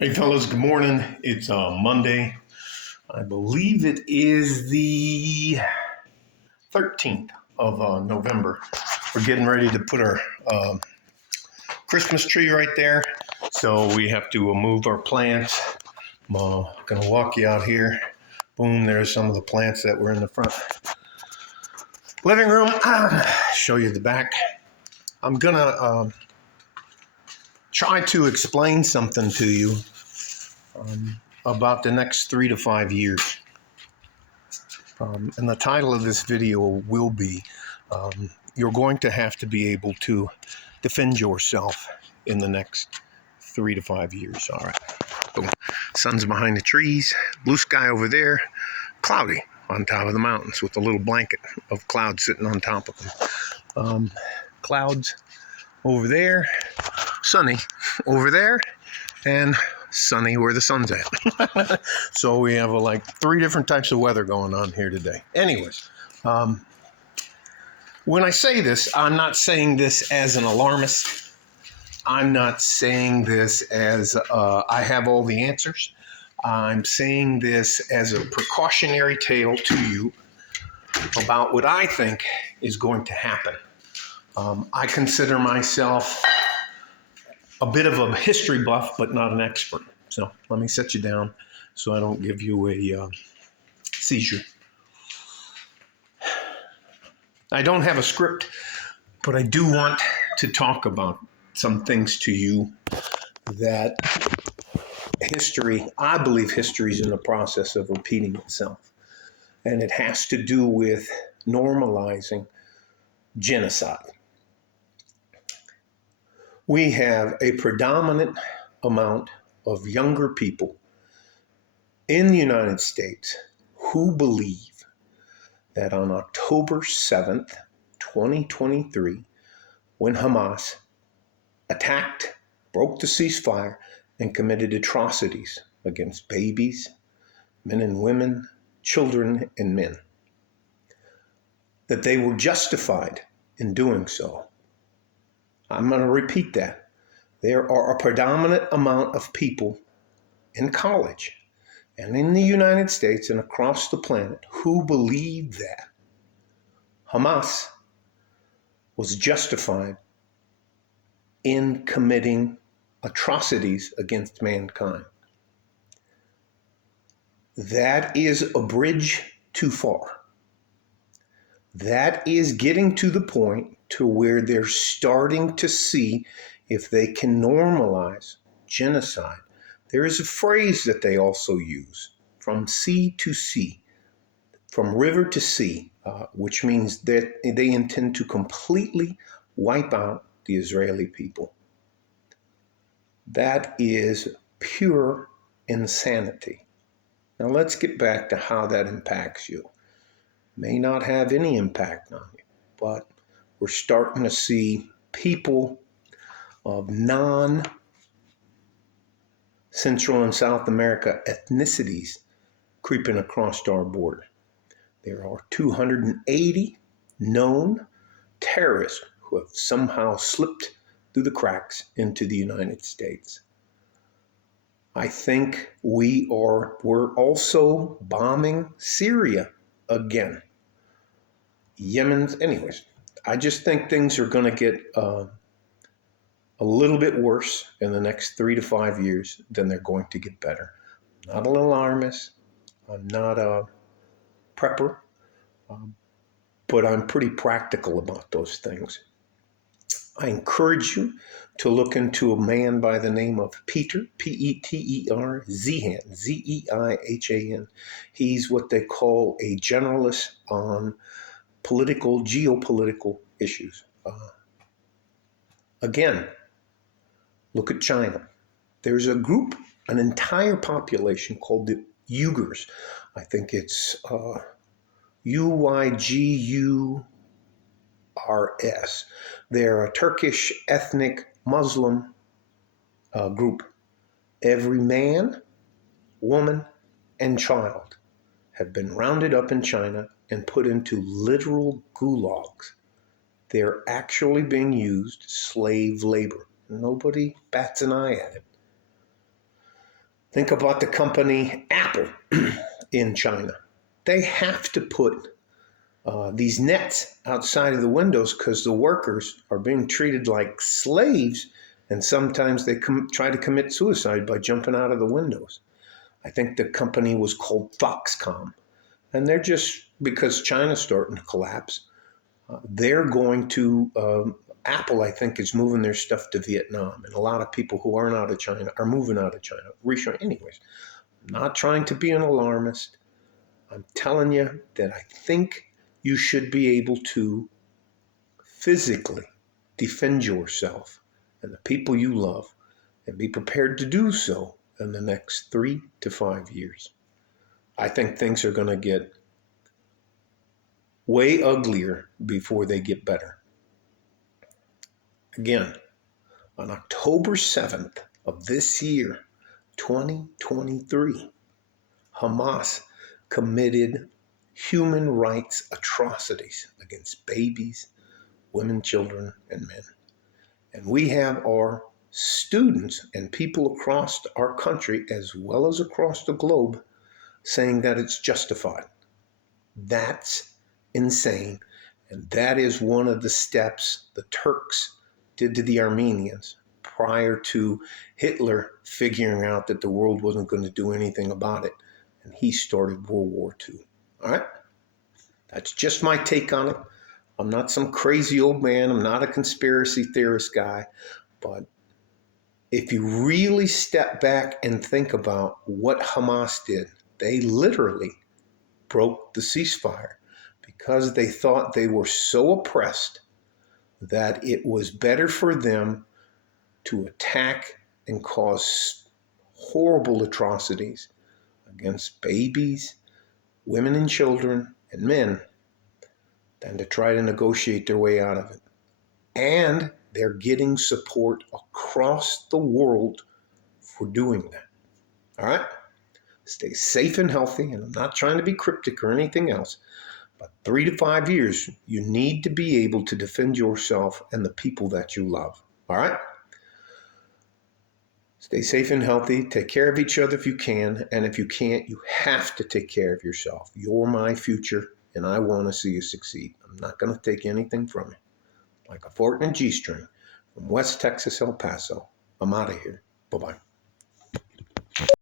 Hey fellas, good morning. It's Monday. I believe it is the 13th of November. We're getting ready to put our Christmas tree right there. So we have to move our plants. I'm going to walk you out here. Boom, there's some of the plants that were in the front living room. Show you the back. I'm going to try to explain something to you about the next 3 to 5 years. And the title of this video will be, you're going to have to be able to defend yourself in the next 3 to 5 years. All right. So, sun's behind the trees, blue sky over there, cloudy on top of the mountains with a little blanket of clouds sitting on top of them. Clouds over there, sunny over there, and sunny where the sun's at. So we have like 3 different types of weather going on here today. Anyways, when I say this, I'm not saying this as an alarmist. I'm not saying this as I have all the answers. I'm saying this as a precautionary tale to you about what I think is going to happen. I consider myself a bit of a history buff, but not an expert. So let me set you down so I don't give you a seizure. I don't have a script, but I do want to talk about some things to you that I believe history is in the process of repeating itself. And it has to do with normalizing genocide. We have a predominant amount of younger people in the United States who believe that on October 7th, 2023, when Hamas attacked, broke the ceasefire, and committed atrocities against babies, men and women, children and men, that they were justified in doing so. I'm going to repeat that. There are a predominant amount of people in college and in the United States and across the planet who believe that Hamas was justified in committing atrocities against mankind. That is a bridge too far. That is getting to the point to where they're starting to see if they can normalize genocide. There is a phrase that they also use, from sea to sea, from river to sea, which means that they intend to completely wipe out the Israeli people. That is pure insanity. Now let's get back to how that impacts you. May not have any impact on you, but we're starting to see people of non-Central and South America ethnicities creeping across our border. There are 280 known terrorists who have somehow slipped through the cracks into the United States. I think we're also bombing Syria again. Yemen's, anyways. I just think things are going to get a little bit worse in the next 3 to 5 years than they're going to get better. Not an alarmist. I'm not a prepper, but I'm pretty practical about those things. I encourage you to look into a man by the name of Peter, Peter Zeihan, Zeihan. He's what they call a generalist on geopolitical issues. Again, look at China. There's a group, an entire population called the Uyghurs. I think it's Uygurs. They're a Turkish ethnic Muslim group. Every man, woman, and child have been rounded up in China and put into literal gulags. They're actually being used slave labor. Nobody bats an eye at it. Think about the company Apple in China. They have to put these nets outside of the windows because the workers are being treated like slaves, and sometimes they try to commit suicide by jumping out of the windows. I think the company was called Foxconn, and they're just, because China's starting to collapse, they're going to, Apple, I think, is moving their stuff to Vietnam, and a lot of people who aren't out of China are moving out of China. Anyways, I'm not trying to be an alarmist. I'm telling you that I think you should be able to physically defend yourself and the people you love, and be prepared to do so in the next 3 to 5 years. I think things are going to get way uglier before they get better. Again, on October 7th of this year, 2023, Hamas committed human rights atrocities against babies, women, children, and men. And we have our students and people across our country, as well as across the globe, saying that it's justified. That's insane. And that is one of the steps the Turks did to the Armenians prior to Hitler figuring out that the world wasn't going to do anything about it. And he started World War II. All right? That's just my take on it. I'm not some crazy old man. I'm not a conspiracy theorist guy. But if you really step back and think about what Hamas did, they literally broke the ceasefire because they thought they were so oppressed that it was better for them to attack and cause horrible atrocities against babies, women and children, and men than to try to negotiate their way out of it. And they're getting support across the world for doing that. All right? Stay safe and healthy. And I'm not trying to be cryptic or anything else, but 3 to 5 years, you need to be able to defend yourself and the people that you love. All right? Stay safe and healthy. Take care of each other if you can. And if you can't, you have to take care of yourself. You're my future, and I want to see you succeed. I'm not going to take anything from you. Like a fort and a G-string from West Texas, El Paso. I'm out of here. Bye-bye.